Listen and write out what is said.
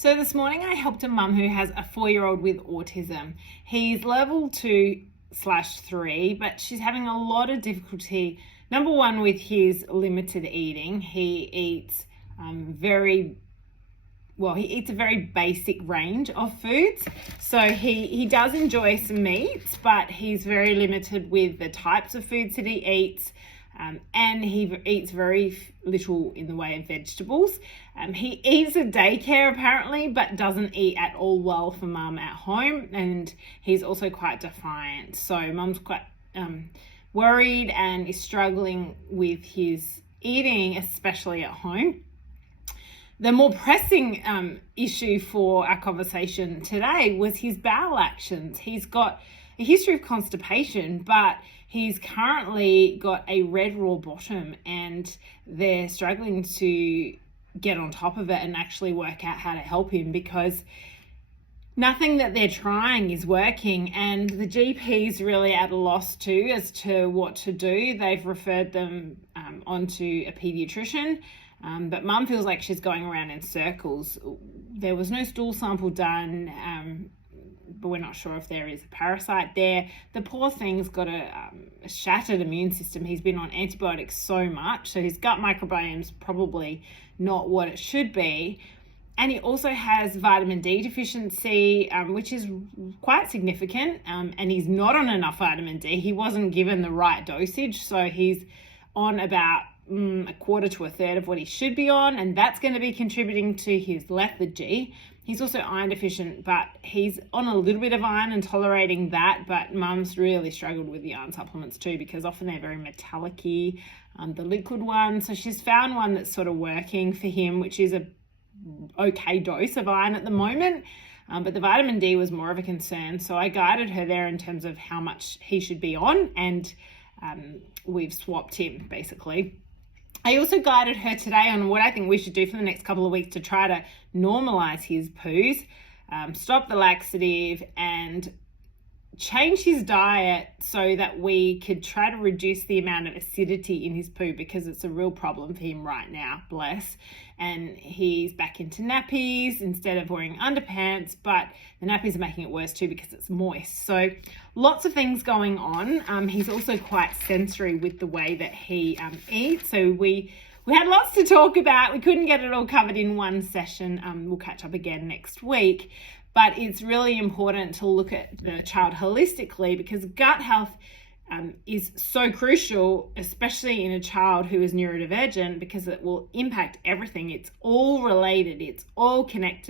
So this morning I helped a mum who has a 4-year-old with autism. He's level 2/3, but she's having a lot of difficulty. Number one, with his limited eating. He eats he eats a very basic range of foods. So he does enjoy some meats, but he's very limited with the types of foods that he eats. And he eats very little in the way of vegetables. He eats at daycare apparently, but doesn't eat at all well for mum at home. And he's also quite defiant. So mum's quite worried and is struggling with his eating, especially at home. The more pressing issue for our conversation today was his bowel actions. He's got a history of constipation, but he's currently got a red raw bottom and they're struggling to get on top of it and actually work out how to help him because nothing that they're trying is working, and the GP's really at a loss too as to what to do. They've referred them onto a pediatrician. But mum feels like she's going around in circles. There was no stool sample done, but we're not sure if there is a parasite there. The poor thing's got a shattered immune system. He's been on antibiotics so much, so his gut microbiome's probably not what it should be. And he also has vitamin D deficiency, which is quite significant, and he's not on enough vitamin D. He wasn't given the right dosage, so he's on about a quarter to a third of what he should be on, and that's going to be contributing to his lethargy. He's also iron deficient, but he's on a little bit of iron and tolerating that, but mum's really struggled with the iron supplements too because often they're very metallic-y, the liquid one. So she's found one that's sort of working for him, which is a okay dose of iron at the moment, but the vitamin D was more of a concern. So I guided her there in terms of how much he should be on, and we've swapped him basically. I also guided her today on what I think we should do for the next couple of weeks to try to normalize his poos, stop the laxative, and change his diet so that we could try to reduce the amount of acidity in his poo because it's a real problem for him right now, bless. And he's back into nappies instead of wearing underpants, but the nappies are making it worse too because it's moist. So lots of things going on. He's also quite sensory with the way that he eats. So we had lots to talk about. We couldn't get it all covered in one session. We'll catch up again next week. But it's really important to look at the child holistically because gut health is so crucial, especially in a child who is neurodivergent, because it will impact everything. It's all related. It's all connected.